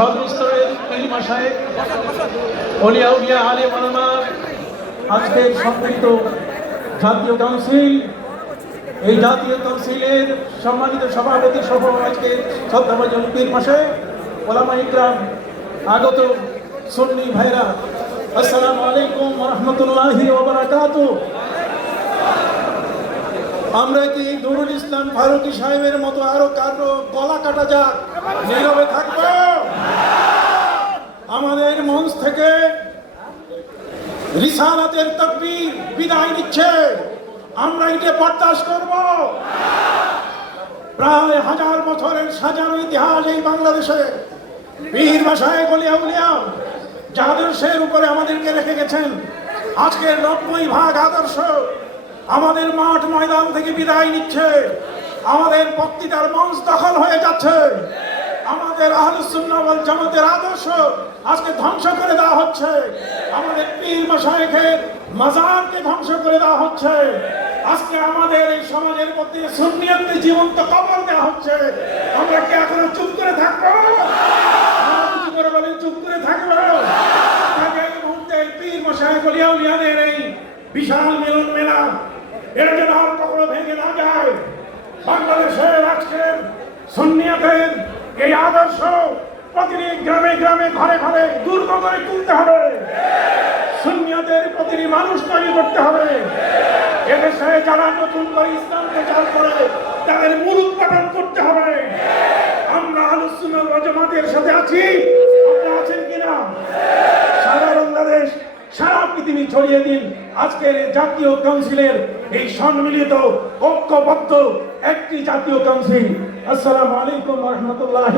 সর্বস্তরের সাহেব অলিয়া উলিয়া আজকের সম্মিলিত জাতীয় কাউন্সিল। এই জাতীয় কাউন্সিলের সম্মানিত সভাপতি সহ আজকে শ্রদ্ধাভাজন পীর মাসে ওলামা ইকরাম, আগত সুন্নি ভাইরা, আসসালামু আলাইকুম রহমতুল্লাহি ওবরাকাতু। আমরা কি নুরুল ইসলাম ফারুকি সাহেবের মতো আরও কারও গলা কাটা যাক? নীরবে থাকব আমাদের মঞ্চ থেকে রিসালাতের তকবীর বিদায় নিচ্ছে। আমরা এটা বরদাস্ত করব। প্রায় হাজার বছরের সাজানো ইতিহাস এই বাংলাদেশে। বীর ভাষায় গলিয়া উলিয়া যে আদর্শের উপরে আমাদেরকে রেখে গেছেন, আজকের নব্বই ভাগ আদর্শ আমাদের মাঠ ময়দান থেকে বিদায় নিচ্ছে। আমাদের বক্তৃতার মঞ্চ দখল হয়ে যাচ্ছে। আমাদের আহলুসুন্নাওয়াল জামাতের আদর্শ আজকে ধ্বংস করে দেওয়া হচ্ছে। আমাদের পীর মশাইখের মাজারকে ধ্বংস করে দেওয়া হচ্ছে। আজকে আমাদের এই সমাজের মধ্যে সুন্নিয়তকে জীবন্ত কবর দেওয়া হচ্ছে। আমরা কি এখনও চুপ করে থাকব? করে বলে চুপ করে থাকব। তাকে এই মুহূর্তে পীর মশাই গলিয়া উলিয়াদের এই বিশাল মিলন মেলা, এর যেন আর কখনো ভেঙে না যায়। বাংলাদেশের আজকের সুন্নিয়তের এই আদর্শ প্রতিটি গ্রামে গ্রামে, ঘরে ঘরে দুর্গ করে তুলতে হবে। শূন্যদের প্রতিটি মানুষ তৈরি করতে হবে। এদেশে যারা নতুন করে ইসলাম প্রচার করে, তাদের মূল উৎপাদন করতে হবে। আমরা আলোচনা জামাতের সাথে আছি। আপনারা আছেন কিনা? পৃথিবী ছড়িয়ে দিন। আজকের জাতীয় কাউন্সিলের এই সম্মিলিত ঐক্যবদ্ধ একটি জাতীয় কাউন্সিল। আসসালামু আলাইকুম রহমতুল্লাহ